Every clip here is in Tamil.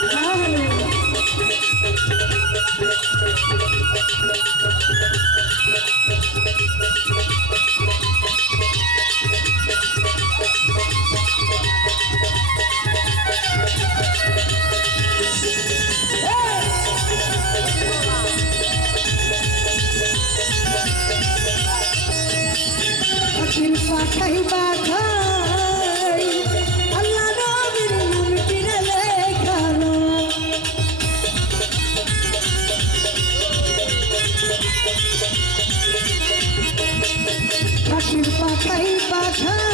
Thank you. পাই পাখা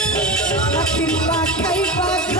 পাখির পাখাই পাখাই